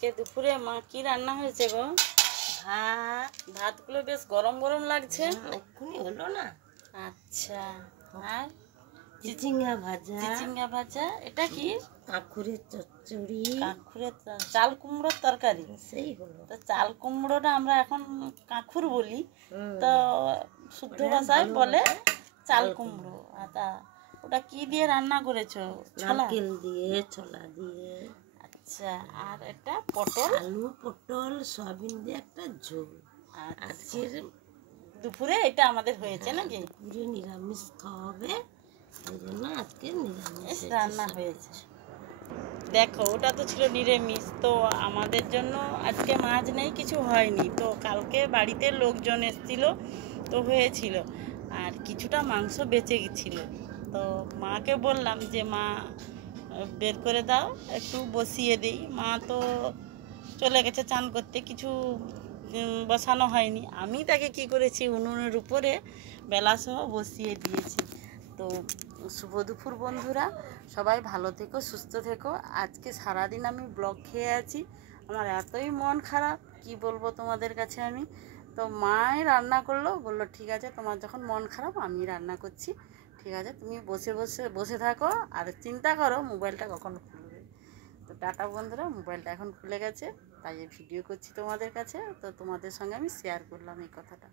আজকে দুপুরে মা কি রান্না হয়েছে গো? ভাত। ভাতগুলো বেশ গরম গরম লাগছে। এক্ষুনি হলো না। আচ্ছা, আর চিচিঙ্গা ভাজা। চিচিঙ্গা ভাজা। এটা কি? কাঁকুরের চচ্চড়ি। কাঁকুরের চাল কুমড়োর তরকারি। সেই হলো। তো চাল কুমড়োটা আমরা এখন কাঁকুর বলি, তো শুদ্ধ ভাষায় বলে চাল কুমড়ো। আচ্ছা, ওটা কি দিয়ে রান্না করেছো? নারকেল দিয়ে, ছোলা দিয়ে। আচ্ছা, আর এটা পটল, আলু পটল সয়াবিন দিয়ে একটা ঝোল। আজকের দুপুরে এটা আমাদের হয়েছে নাকি? দুপুরে নিরামিষ খাওয়া হবে, ওই জন্য আজকে নিরামিষ রান্না হয়েছে। দেখো, ওটা তো ছিল নিরামিষ, তো আমাদের জন্য আজকে মাছ নেই, কিছু হয়নি। তো কালকে বাড়িতে লোকজন এসেছিল, তো হয়েছিল। আর কিছুটা মাংস বেঁচে গেছিল, তো মাকে বললাম যে মা বের করে দাও, একটু বসিয়ে দিই। মা তো চলে গেছে চান করতে, কিছু বসানো হয়নি। আমি তাকে কি করেছি, উনুনের উপরে বেলাসহ বসিয়ে দিয়েছি। তো শুভ দুপুর বন্ধুরা, সবাই ভালো থেকো, সুস্থ থেকো। আজকে সারাদিন আমি ব্লগ খেয়ে আছি, আমার এতই মন খারাপ, কি বলবো তোমাদের কাছে আমি। তো মাই রান্না করলো, বললো ঠিক আছে, তোমার যখন মন খারাপ আমি রান্না করছি, ঠিক আছে, তুমি বসে থাকো আর চিন্তা করো মোবাইলটা কখন খুলবে। তো টাটা বন্ধুরা, মোবাইলটা এখন খুলে গেছে, তাই ভিডিও করছি তোমাদের কাছে, তো তোমাদের সঙ্গে আমি শেয়ার করলাম এই কথাটা।